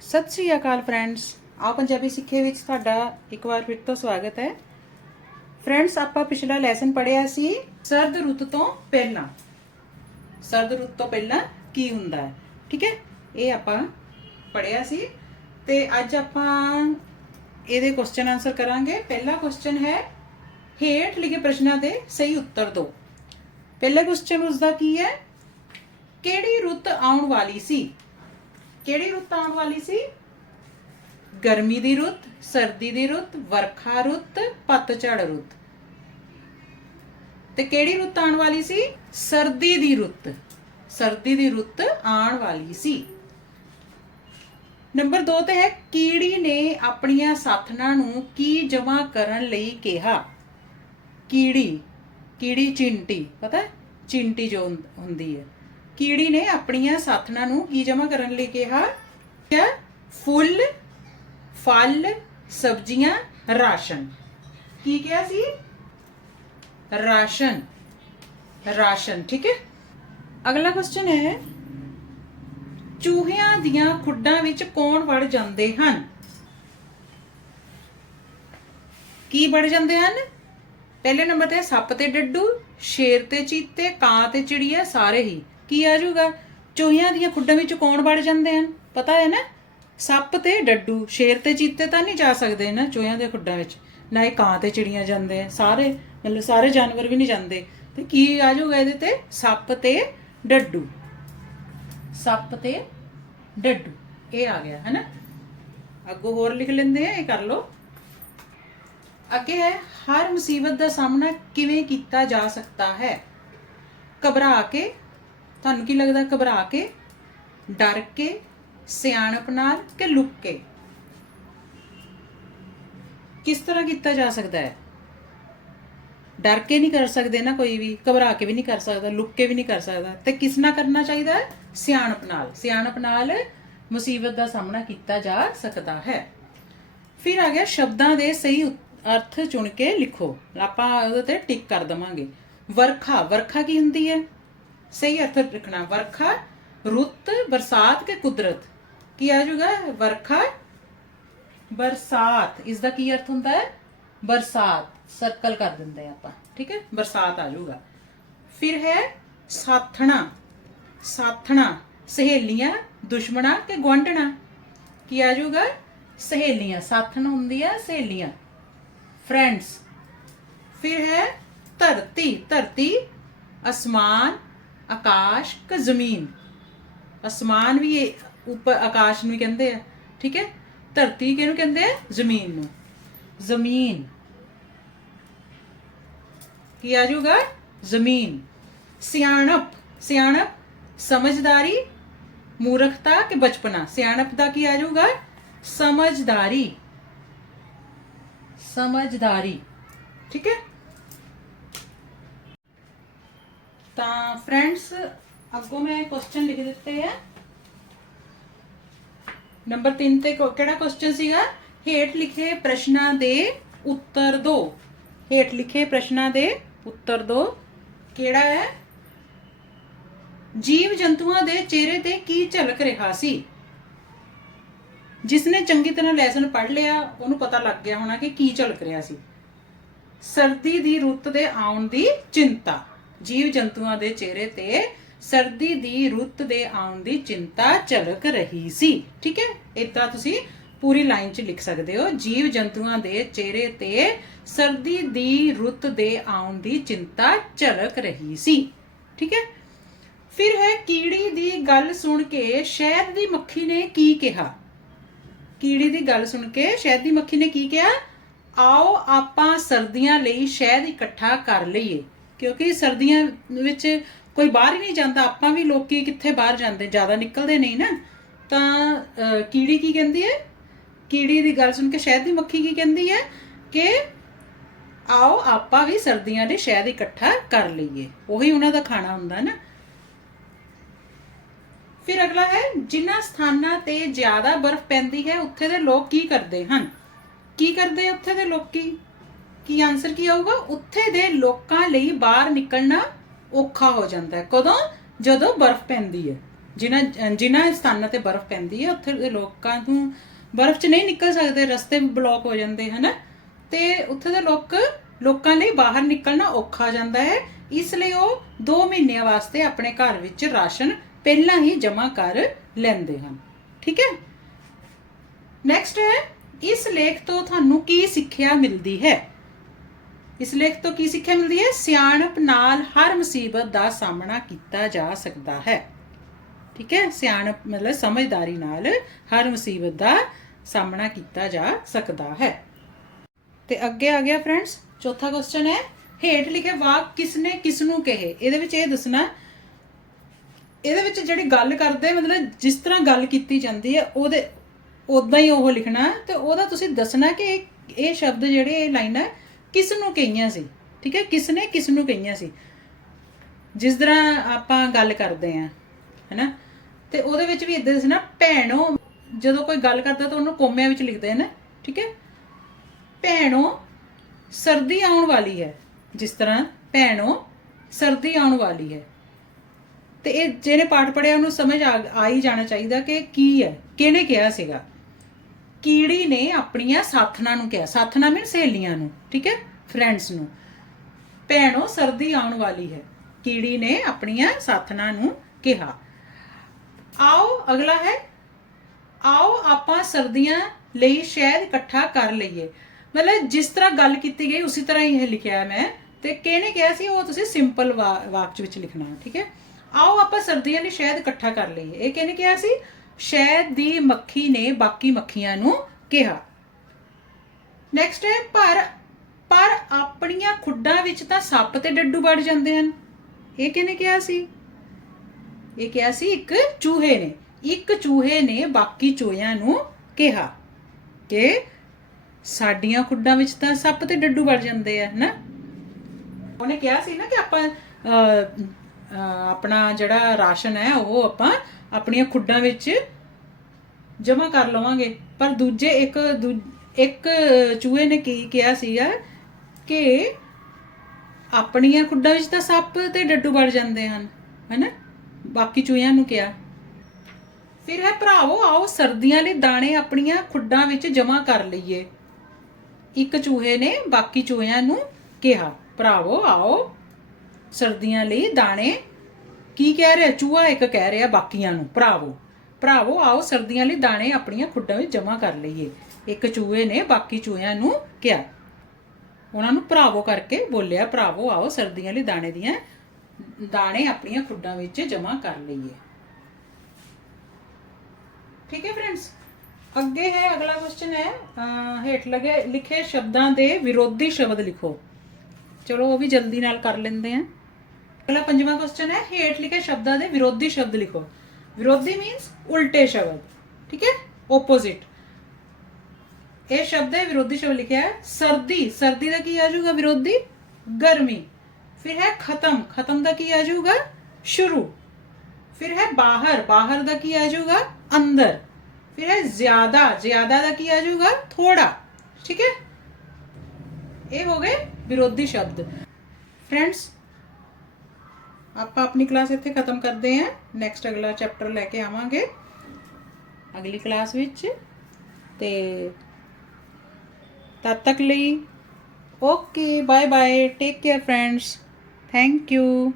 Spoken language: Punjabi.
ਸਤਿ ਸ੍ਰੀ ਅਕਾਲ ਫਰੈਂਡਸ। ਆਓ ਪੰਜਾਬੀ ਸਿੱਖੇ ਵਿੱਚ ਤੁਹਾਡਾ ਇੱਕ ਵਾਰ ਫਿਰ ਤੋਂ ਸਵਾਗਤ ਹੈ। ਫਰੈਂਡਸ, ਆਪਾਂ ਪਿਛਲਾ ਲੈਸਨ ਪੜਿਆ ਸੀ, ਸਰਦ ਰੁੱਤ ਤੋਂ ਪਹਿਲਾਂ। ਸਰਦ ਰੁੱਤ ਤੋਂ ਪਹਿਲਾਂ ਕੀ ਹੁੰਦਾ ਹੈ? ਠੀਕ ਹੈ? ਇਹ ਆਪਾਂ ਪੜਿਆ ਸੀ। ਤੇ ਅੱਜ ਆਪਾਂ ਇਹਦੇ ਕੁਐਸਚਨ ਆਨਸਰ ਕਰਾਂਗੇ। ਪਹਿਲਾ ਕੁਐਸਚਨ ਹੈ, ਹੇਠ ਲਿਖੇ ਪ੍ਰਸ਼ਨਾਂ ਦੇ ਸਹੀ ਉੱਤਰ ਦਿਓ। ਪਹਿਲਾ ਕੁਐਸਚਨ ਉਸਦਾ ਕੀ ਹੈ? ਕਿਹੜੀ ਰੁੱਤ ਆਉਣ ਵਾਲੀ ਸੀ? ਕਿਹੜੀ ਰੁੱਤ ਆਉਣ ਵਾਲੀ ਸੀ? ਗਰਮੀ ਦੀ ਰੁੱਤ, ਸਰਦੀ ਦੀ ਰੁੱਤ, ਵਰਖਾ ਰੁੱਤ, ਪਤਝੜ ਰੁੱਤ। ਤੇ ਕਿਹੜੀ ਰੁੱਤ ਆਉਣ ਵਾਲੀ ਸੀ? ਸਰਦੀ ਦੀ ਰੁੱਤ। ਸਰਦੀ ਦੀ ਰੁੱਤ ਆਉਣ ਵਾਲੀ ਸੀ। ਨੰਬਰ 2 ਤੇ ਹੈ, ਕੀੜੀ ਨੇ ਆਪਣੀਆਂ ਸਾਥਣਾਂ ਨੂੰ ਕੀ ਜਮਾ ਕਰਨ ਲਈ ਕਿਹਾ? ਕੀੜੀ ਕੀੜੀ ਚਿੰਟੀ, ਪਤਾ? ਚਿੰਟੀ ਜੋ ਹੁੰਦੀ ਹੈ। ਕੀੜੀ ਨੇ ਆਪਣੀਆਂ ਸਾਥਣਾਂ ਨੂੰ ਕੀ ਜਮ੍ਹਾਂ ਕਰਨ ਲਈ ਕਿਹਾ? ਕਿਆ ਫੁੱਲ, ਫਲ, ਸਬਜ਼ੀਆਂ, ਰਾਸ਼ਨ। ਕੀ ਕਿਹਾ ਸੀ? ਰਾਸ਼ਨ। ਰਾਸ਼ਨ, ਠੀਕ ਹੈ? ਅਗਲਾ ਕੁਐਸਚਨ ਹੈ, ਚੂਹਿਆਂ ਦੀਆਂ ਖੁੱਡਾਂ ਵਿੱਚ ਕੌਣ ਵੜ ਜਾਂਦੇ ਹਨ? ਕੀ ਵੜ ਜਾਂਦੇ ਹਨ? ਪਹਿਲੇ ਨੰਬਰ ਤੇ ਸੱਪ ਤੇ ਡੱਡੂ, ਸ਼ੇਰ ਤੇ ਚੀਤੇ, ਕਾਂ ਤੇ ਚਿੜੀਆ, ਸਾਰੇ ਹੀ। ਕੀ ਆ ਜਾਊਗਾ? ਚੂਹਿਆਂ ਦੀਆਂ ਖੁੱਡਾਂ ਵਿੱਚ ਕੌਣ ਵੜ ਜਾਂਦੇ ਹਨ? ਪਤਾ ਹੈ ਨਾ? ਸੱਪ ਤੇ ਡੱਡੂ, ਸ਼ੇਰ ਤੇ ਚੀਤੇ ਤਾਂ ਨਹੀਂ ਜਾ ਸਕਦੇ ਨਾ ਚੂਹਿਆਂ ਦੀਆਂ ਖੁੱਡਾਂ ਵਿੱਚ? ਨਾ ਇਹ ਕਾਂ ਤੇ ਚਿੜੀਆਂ ਜਾਂਦੇ ਆ ਸਾਰੇ, ਮਤਲਬ ਸਾਰੇ ਜਾਨਵਰ ਵੀ ਨਹੀਂ ਜਾਂਦੇ। ਤੇ ਕੀ ਆ ਜਾਊਗਾ ਇਹਦੇ ਤੇ? ਸੱਪ ਤੇ ਡੱਡੂ। ਸੱਪ ਤੇ ਡੱਡੂ। ਇਹ ਆ ਗਿਆ, ਹੈ ਨਾ? ਅੱਗੋਂ ਹੋਰ ਲਿਖ ਲੈਂਦੇ ਆ, ਇਹ ਕਰ ਲਓ। ਅੱਗੇ ਹੈ, ਹਰ ਮੁਸੀਬਤ ਦਾ ਸਾਹਮਣਾ ਕਿਵੇਂ ਕੀਤਾ ਜਾ ਸਕਦਾ ਹੈ? ਘਬਰਾ ਕੇ ਤੁਹਾਨੂੰ ਕੀ ਲੱਗਦਾ ਘਬਰਾ ਕੇ, ਡਰ ਕੇ, ਸਿਆਣਪ ਨਾਲ ਕਿ ਲੁੱਕ ਕੇ? ਕਿਸ ਤਰ੍ਹਾਂ ਕੀਤਾ ਜਾ ਸਕਦਾ ਹੈ? ਡਰ ਕੇ ਨਹੀਂ ਕਰ ਸਕਦੇ ਨਾ ਕੋਈ ਵੀ, ਘਬਰਾ ਕੇ ਵੀ ਨਹੀਂ ਕਰ ਸਕਦਾ, ਲੁੱਕ ਕੇ ਵੀ ਨਹੀਂ ਕਰ ਸਕਦਾ। ਤੇ ਕਿਸ ਨਾਲ ਕਰਨਾ ਚਾਹੀਦਾ ਹੈ? ਸਿਆਣਪ ਨਾਲ। ਸਿਆਣਪ ਨਾਲ ਮੁਸੀਬਤ ਦਾ ਸਾਹਮਣਾ ਕੀਤਾ ਜਾ ਸਕਦਾ ਹੈ। ਫਿਰ ਆ ਗਿਆ ਸ਼ਬਦਾਂ ਦੇ ਸਹੀ ਅਰਥ ਚੁਣ ਕੇ ਲਿਖੋ। ਆਪਾਂ ਉਹਦੇ ਤੇ ਟਿਕ ਕਰ ਦਵਾਂਗੇ। ਵਰਖਾ। ਵਰਖਾ ਕੀ ਹੁੰਦੀ ਹੈ? ਸਹੀ ਅਰਥ ਲਿਖਣਾ ਵਰਖਾ, ਰੁੱਤ, ਬਰਸਾਤ ਕੇ ਕੁਦਰਤ। ਕੀ ਆ ਜਾਊਗਾ? ਵਰਖਾ, ਬਰਸਾਤ। ਇਸ ਦਾ ਕੀ ਅਰਥ ਹੁੰਦਾ ਹੈ? ਬਰਸਾਤ। ਸਰਕਲ ਕਰ ਦਿੰਦੇ ਆ ਆਪਾਂ, ਠੀਕ ਹੈ? ਬਰਸਾਤ ਆ ਜਾਊਗਾ। ਫਿਰ ਹੈ ਸਾਥਣਾ ਸਾਥਣਾ, ਸਹੇਲੀਆਂ, ਦੁਸ਼ਮਣਾ ਕਿ ਗੁਆਂਢਣਾ। ਕੀ ਆ ਜਾਊਗਾ? ਸਹੇਲੀਆਂ। ਸਾਥਣ ਹੁੰਦੀ ਆ ਸਹੇਲੀਆਂ। ਫਰੈਂਡਸ ਫਿਰ ਹੈ ਧਰਤੀ ਧਰਤੀ, ਅਸਮਾਨ ਆਕਾਸ਼ ਕਿ ਜ਼ਮੀਨ। ਅਸਮਾਨ ਵੀ ਇਹ ਉੱਪਰ ਆਕਾਸ਼ ਨੂੰ ਕਹਿੰਦੇ ਆ, ਠੀਕ ਹੈ? ਧਰਤੀ ਕਿਹਨੂੰ ਕਹਿੰਦੇ ਆ? ਜ਼ਮੀਨ ਨੂੰ। ਜ਼ਮੀਨ। ਕੀ ਆ ਜਾਊਗਾ? ਜ਼ਮੀਨ। ਸਿਆਣਪ। ਸਿਆਣਪ ਸਮਝਦਾਰੀ, ਮੂਰਖਤਾ ਕਿ ਬਚਪਨਾ? ਸਿਆਣਪ ਦਾ ਕੀ ਆ ਜਾਊਗਾ? ਸਮਝਦਾਰੀ। ਸਮਝਦਾਰੀ। ਠੀਕ ਹੈ? ਤਾਂ ਫਰੈਂਡਸ ਅੱਗੋਂ ਮੈਂ ਕੁਐਸਚਨ ਲਿਖ ਦਿੱਤੇ ਆ। ਨੰਬਰ 3 ਤੇ ਕਿਹੜਾ ਕੁਐਸਚਨ ਸੀਗਾ? ਹੇਠ ਲਿਖੇ ਪ੍ਰਸ਼ਨਾਂ ਦੇ ਉੱਤਰ ਦੋ। ਹੇਠ ਲਿਖੇ ਪ੍ਰਸ਼ਨਾਂ ਦੇ ਉੱਤਰ ਦੋ। ਕਿਹੜਾ ਹੈ? ਜੀਵ ਜੰਤੂਆਂ ਦੇ ਚਿਹਰੇ ਤੇ ਕੀ ਝਲਕ ਰਿਹਾ ਸੀ? ਜਿਸਨੇ ਚੰਗੀ ਤਰ੍ਹਾਂ ਲੈਸਨ ਪੜ੍ਹ ਲਿਆ, ਉਹਨੂੰ ਪਤਾ ਲੱਗ ਗਿਆ ਹੋਣਾ ਕਿ ਕੀ ਝਲਕ ਰਿਹਾ ਸੀ। ਸਰਦੀ ਦੀ ਰੁੱਤ ਦੇ ਆਉਣ ਦੀ ਚਿੰਤਾ। ਜੀਵ ਜੰਤੂਆਂ ਦੇ ਚਿਹਰੇ ਤੇ ਸਰਦੀ ਦੀ ਰੁੱਤ ਦੇ ਆਉਣ ਦੀ ਚਿੰਤਾ ਝਲਕ ਰਹੀ ਸੀ। ਠੀਕ ਹੈ? ਇਦਾਂ ਤੁਸੀਂ ਪੂਰੀ ਲਾਈਨ 'ਚ ਲਿਖ ਸਕਦੇ ਹੋ। ਜੀਵ ਜੰਤੂਆਂ ਦੇ ਚਿਹਰੇ ਤੇ ਸਰਦੀ ਦੀ ਰੁੱਤ ਦੇ ਆਉਣ ਦੀ ਚਿੰਤਾ ਝਲਕ ਰਹੀ ਸੀ। ਠੀਕ ਹੈ? ਫਿਰ ਹੈ ਕੀੜੀ ਦੀ ਗੱਲ ਸੁਣ ਕੇ ਸ਼ਹਿਦ ਦੀ ਮੱਖੀ ਨੇ ਕੀ ਕਿਹਾ? ਕੀੜੀ ਦੀ ਗੱਲ ਸੁਣ ਕੇ ਸ਼ਹਿਦ ਦੀ ਮੱਖੀ ਨੇ ਕੀ ਕਿਹਾ? ਆਓ ਆਪਾਂ ਸਰਦੀਆਂ ਲਈ ਸ਼ਹਿਦ ਇਕੱਠਾ ਕਰ ਲਈਏ। ਕਿਉਂਕਿ ਸਰਦੀਆਂ ਵਿੱਚ ਕੋਈ ਬਾਹਰ ਹੀ ਨਹੀਂ ਜਾਂਦਾ ਆਪਾਂ ਵੀ ਲੋਕੀ ਕਿੱਥੇ ਬਾਹਰ ਜਾਂਦੇ ਜ਼ਿਆਦਾ ਨਿਕਲਦੇ ਨਹੀਂ ਨਾ। ਤਾਂ ਅਹ, ਕੀੜੀ ਕੀ ਕਹਿੰਦੀ ਹੈ? ਕੀੜੀ ਦੀ ਗੱਲ ਸੁਣ ਕੇ ਸ਼ਹਿਦ ਦੀ ਮੱਖੀ ਕੀ ਕਹਿੰਦੀ ਹੈ? ਕਿ ਆਓ ਆਪਾਂ ਵੀ ਸਰਦੀਆਂ ਲਈ ਸ਼ਹਿਦ ਇਕੱਠਾ ਕਰ ਲਈਏ। ਉਹੀ ਉਹਨਾਂ ਦਾ ਖਾਣਾ ਹੁੰਦਾ ਨਾ। ਫਿਰ ਅਗਲਾ ਹੈ ਜਿਨ੍ਹਾਂ ਸਥਾਨਾਂ ਤੇ ਜ਼ਿਆਦਾ ਬਰਫ਼ ਪੈਂਦੀ ਹੈ ਉੱਥੇ ਦੇ ਲੋਕ ਕੀ ਕਰਦੇ ਹਨ? ਕੀ ਕਰਦੇ ਉੱਥੇ ਦੇ ਲੋਕੀ? ਕੀ ਆਨਸਰ ਕੀ ਆਊਗਾ? ਉੱਥੇ ਦੇ ਲੋਕਾਂ ਲਈ ਬਾਹਰ ਨਿਕਲਣਾ ਔਖਾ ਹੋ ਜਾਂਦਾ ਹੈ। ਕਦੋਂ? ਜਦੋਂ ਬਰਫ਼ ਪੈਂਦੀ ਹੈ। ਜਿਨ੍ਹਾਂ ਜਿਨ੍ਹਾਂ ਸਥਾਨਾਂ ਤੇ ਬਰਫ਼ ਪੈਂਦੀ ਹੈ, ਉੱਥੇ ਦੇ ਲੋਕਾਂ ਨੂੰ ਬਰਫ਼ 'ਚ ਨਹੀਂ ਨਿਕਲ ਸਕਦੇ, ਰਸਤੇ ਵੀ ਬਲੌਕ ਹੋ ਜਾਂਦੇ, ਹਨ? ਤੇ ਉੱਥੇ ਦੇ ਲੋਕ, ਲੋਕਾਂ ਲਈ ਬਾਹਰ ਨਿਕਲਣਾ ਔਖਾ ਜਾਂਦਾ ਹੈ। ਇਸ ਲਈ ਉਹ 2 ਮਹੀਨਿਆਂ ਵਾਸਤੇ ਆਪਣੇ ਘਰ ਵਿੱਚ ਰਾਸ਼ਨ ਪਹਿਲਾਂ ਹੀ ਜਮ੍ਹਾਂ ਕਰ ਲੈਂਦੇ ਹਨ। ਠੀਕ ਹੈ? ਨੈਕਸਟ ਹੈ ਇਸ ਲੇਖ ਤੋਂ ਤੁਹਾਨੂੰ ਕੀ ਸਿੱਖਿਆ ਮਿਲਦੀ ਹੈ? ਇਸ ਲੇਖ ਤੋਂ ਕੀ ਸਿੱਖਿਆ ਮਿਲਦੀ ਹੈ? ਸਿਆਣਪ ਨਾਲ ਹਰ ਮੁਸੀਬਤ ਦਾ ਸਾਹਮਣਾ ਕੀਤਾ ਜਾ ਸਕਦਾ ਹੈ। ਠੀਕ ਹੈ? ਸਿਆਣਪ ਮਤਲਬ ਸਮਝਦਾਰੀ ਨਾਲ ਹਰ ਮੁਸੀਬਤ ਦਾ ਸਾਹਮਣਾ ਕੀਤਾ ਜਾ ਸਕਦਾ ਹੈ। ਤੇ ਅੱਗੇ ਆ ਗਿਆ ਫਰੈਂਡਸ, ਚੌਥਾ ਕੁਐਸਚਨ ਹੈ। ਹੇਠ ਲਿਖੇ ਵਾਕ ਕਿਸਨੇ ਕਿਸ ਨੂੰ ਕਹੇ? ਇਹਦੇ ਵਿੱਚ ਇਹ ਦੱਸਣਾ, ਇਹਦੇ ਵਿੱਚ ਜਿਹੜੀ ਗੱਲ ਕਰਦੇ, ਮਤਲਬ ਜਿਸ ਤਰ੍ਹਾਂ ਗੱਲ ਕੀਤੀ ਜਾਂਦੀ ਹੈ, ਉਹਦੇ ਉਦਾਂ ਹੀ ਉਹ ਲਿਖਣਾ ਤੇ ਉਹਦਾ ਤੁਸੀਂ ਦੱਸਣਾ ਕਿ ਇਹ ਇਹ ਸ਼ਬਦ ਜਿਹੜੇ ਇਹ ਲਾਈਨਾਂ ਕਿਸ ਨੂੰ ਕਹੀਆਂ ਸੀ? ਠੀਕ ਹੈ ਕਿਸ ਨੇ ਕਿਸ ਨੂੰ ਕਹੀਆਂ ਸੀ? ਜਿਸ ਤਰ੍ਹਾਂ ਆਪਾਂ ਗੱਲ ਕਰਦੇ ਆਂ ਹੈਨਾ? ਤੇ ਉਹਦੇ ਵਿੱਚ ਵੀ ਇਦਾਂ ਨਾ, ਭੈਣੋ, ਜਦੋਂ ਕੋਈ ਗੱਲ ਕਰਦਾ ਤਾਂ ਉਹਨੂੰ ਕੋਮਿਆਂ ਵਿੱਚ ਲਿਖਦੇ ਨੇ ਠੀਕ ਹੈ? ਭੈਣੋ, ਸਰਦੀ ਆਉਣ ਵਾਲੀ ਹੈ, ਜਿਸ ਤਰ੍ਹਾਂ ਭੈਣੋ, ਸਰਦੀ ਆਉਣ ਵਾਲੀ ਹੈ। ਤੇ ਇਹ ਜਿਹਨੇ ਪਾਠ ਪੜਿਆ ਉਹਨੂੰ ਸਮਝ ਆ ਆ ਹੀ ਜਾਣਾ ਚਾਹੀਦਾ ਕਿ ਕੀ ਹੈ, ਕਿਹਨੇ ਕਿਹਾ ਸੀਗਾ? ਕੀੜੀ ਨੇ ਆਪਣੀਆਂ ਸਾਥਣਾਂ ਨੂੰ ਕਿਹਾ। ਸਾਥਣਾ ਮੀਨ ਸਹੇਲੀਆਂ ਨੂੰ, ਠੀਕ ਹੈ? ਫਰੈਂਡਸ ਨੂੰ। ਭੈਣੋ, ਸਰਦੀ ਆਉਣ ਵਾਲੀ ਹੈ। ਕੀੜੀ ਨੇ ਆਪਣੀਆਂ ਸਾਥਣਾਂ ਨੂੰ ਕਿਹਾ। ਆਓ, ਅਗਲਾ ਹੈ। ਆਓ, ਆਪਾਂ ਸਰਦੀਆਂ ਲਈ ਸ਼ਹਿਦ ਇਕੱਠਾ ਕਰ ਲਈਏ। ਮਤਲਬ ਜਿਸ ਤਰ੍ਹਾਂ ਗੱਲ ਕੀਤੀ ਗਈ, ਉਸੇ ਤਰ੍ਹਾਂ ਹੀ ਇਹ ਲਿਖਿਆ ਮੈਂ। ਤੇ ਕਿਹਨੇ ਕਿਹਾ ਸੀ? ਉਹ ਤੁਸੀਂ ਸਿੰਪਲ ਵਾਕ ਵਿੱਚ ਲਿਖਣਾ, ਠੀਕ ਹੈ? ਆਓ, ਆਪਾਂ ਸਰਦੀਆਂ ਲਈ ਸ਼ਹਿਦ ਇਕੱਠਾ ਕਰ ਲਈਏ। ਇਹ ਕਿਹਨੇ ਕਿਹਾ ਸੀ? ਸ਼ਹਿਦ ਦੀ ਮੱਖੀ ਨੇ ਬਾਕੀ ਮੱਖੀਆਂ ਨੂੰ ਕਿਹਾ। ਨੈਕਸਟ ਹੈ ਪਰ ਪਰ ਆਪਣੀਆਂ ਖੁੱਡਾਂ ਵਿੱਚ ਤਾਂ ਸੱਪ ਤੇ ਡੱਡੂ ਵੜ ਜਾਂਦੇ ਹਨ। ਇਹ ਕਿਹਨੇ ਕਿਹਾ ਸੀ? ਇਹ ਕਿਹਾ ਸੀ ਇੱਕ ਚੂਹੇ ਨੇ। ਇੱਕ ਚੂਹੇ ਨੇ ਬਾਕੀ ਚੂਹਿਆਂ ਨੂੰ ਕਿਹਾ ਕਿ ਸਾਡੀਆਂ ਖੁੱਡਾਂ ਵਿੱਚ ਤਾਂ ਸੱਪ ਤੇ ਡੱਡੂ ਵੜ ਜਾਂਦੇ ਆ ਹਨਾ ਉਹਨੇ ਕਿਹਾ ਸੀ ਨਾ ਕਿ ਆਪਾਂ ਅਹ, ਆਪਣਾ ਜਿਹੜਾ ਰਾਸ਼ਨ ਹੈ, ਉਹ ਆਪਾਂ ਆਪਣੀਆਂ ਖੁੱਡਾਂ ਵਿੱਚ ਜਮ੍ਹਾਂ ਕਰ ਲਵਾਂਗੇ। ਪਰ ਦੂਜੇ ਇੱਕ ਦੂ- ਇੱਕ ਚੂਹੇ ਨੇ ਕੀ ਕਿਹਾ ਸੀਗਾ ਕਿ ਆਪਣੀਆਂ ਖੁੱਡਾਂ ਵਿੱਚ ਤਾਂ ਸੱਪ ਤੇ ਡੱਡੂ ਵੜ ਜਾਂਦੇ ਹਨ, ਹੈਨਾ? ਬਾਕੀ ਚੂਹਿਆਂ ਨੂੰ ਕਿਹਾ। ਫਿਰ ਹੈ ਭਰਾਵੋ, ਆਓ ਸਰਦੀਆਂ ਲਈ ਦਾਣੇ ਆਪਣੀਆਂ ਖੁੱਡਾਂ ਵਿੱਚ ਜਮ੍ਹਾਂ ਕਰ ਲਈਏ। ਇੱਕ ਚੂਹੇ ਨੇ ਬਾਕੀ ਚੂਹਿਆਂ ਨੂੰ ਕਿਹਾ, ਭਰਾਵੋ ਆਓ। ਸਰਦੀਆਂ ਲਈ ਦਾਣੇ। ਕੀ ਕਹਿ ਰਿਹਾ? ਚੂਹਾ ਇੱਕ ਕਹਿ ਰਿਹਾ ਬਾਕੀਆਂ ਨੂੰ ਭਰਾਵੋ। ਭਰਾਵੋ ਆਓ ਸਰਦੀਆਂ ਲਈ ਦਾਣੇ ਆਪਣੀਆਂ ਖੁੱਡਾਂ ਵਿੱਚ ਜਮ੍ਹਾਂ ਕਰ ਲਈਏ। ਇੱਕ ਚੂਹੇ ਨੇ ਬਾਕੀ ਚੂਹਿਆਂ ਨੂੰ ਕਿਹਾ। ਉਹਨਾਂ ਨੂੰ ਭਰਾਵੋ ਕਰਕੇ ਬੋਲਿਆ ਭਰਾਵੋ ਆਓ ਸਰਦੀਆਂ ਲਈ ਦਾਣੇ ਦੀਆਂ ਦਾਣੇ ਆਪਣੀਆਂ ਖੁੱਡਾਂ ਵਿੱਚ ਜਮ੍ਹਾਂ ਕਰ ਲਈਏ। ਠੀਕ ਹੈ ਫਰੈਂਡਸ? ਅੱਗੇ ਹੈ ਅਗਲਾ ਕੁਐਸਚਨ ਹੈ ਅਹ, ਹੇਠ ਲਗੇ ਲਿਖੇ ਸ਼ਬਦਾਂ ਦੇ ਵਿਰੋਧੀ ਸ਼ਬਦ ਲਿਖੋ। ਚਲੋ ਉਹ ਵੀ ਜਲਦੀ ਨਾਲ ਕਰ ਲੈਂਦੇ ਆ ਅਗਲਾ ਪੰਜਵਾਂ ਕੁਐਸਚਨ ਹੈ ਹੇਠ ਲਿਖੇ ਸ਼ਬਦਾਂ ਦੇ ਵਿਰੋਧੀ ਸ਼ਬਦ ਲਿਖੋ ਵਿਰੋਧੀ ਮੀਨਸ ਉਲਟੇ ਸ਼ਬਦ ਠੀਕ ਹੈ ਆਪੋਜ਼ਿਟ ਇਹ ਸ਼ਬਦ ਹੈ ਵਿਰੋਧੀ ਸ਼ਬਦ ਲਿਖਿਆ ਹੈ ਸਰਦੀ ਸਰਦੀ ਦਾ ਕੀ ਆ ਜਾਊਗਾ ਵਿਰੋਧੀ ਗਰਮੀ ਫਿਰ ਹੈ ਖਤਮ ਖਤਮ ਦਾ ਕੀ ਆ ਜਾਊਗਾ ਸ਼ੁਰੂ ਫਿਰ ਹੈ ਬਾਹਰ ਬਾਹਰ ਦਾ ਕੀ ਆ ਜਾਊਗਾ ਅੰਦਰ ਫਿਰ ਹੈ ਜ਼ਿਆਦਾ ਜ਼ਿਆਦਾ ਦਾ ਕੀ ਆ ਜਾਊਗਾ ਥੋੜਾ ਠੀਕ ਹੈ ਇਹ ਹੋ ਗਏ ਵਿਰੋਧੀ ਸ਼ਬਦ ਫਰੈਂਡਸ ਆਪਾਂ ਆਪਣੀ ਕਲਾਸ ਇੱਥੇ ਖਤਮ ਕਰਦੇ ਹਾਂ। ਨੈਕਸਟ ਅਗਲਾ ਚੈਪਟਰ ਲੈ ਕੇ ਆਵਾਂਗੇ। ਅਗਲੀ ਕਲਾਸ ਵਿੱਚ। ਤੇ ਤਦ ਤੱਕ ਲਈ okay bye bye take care friends thank you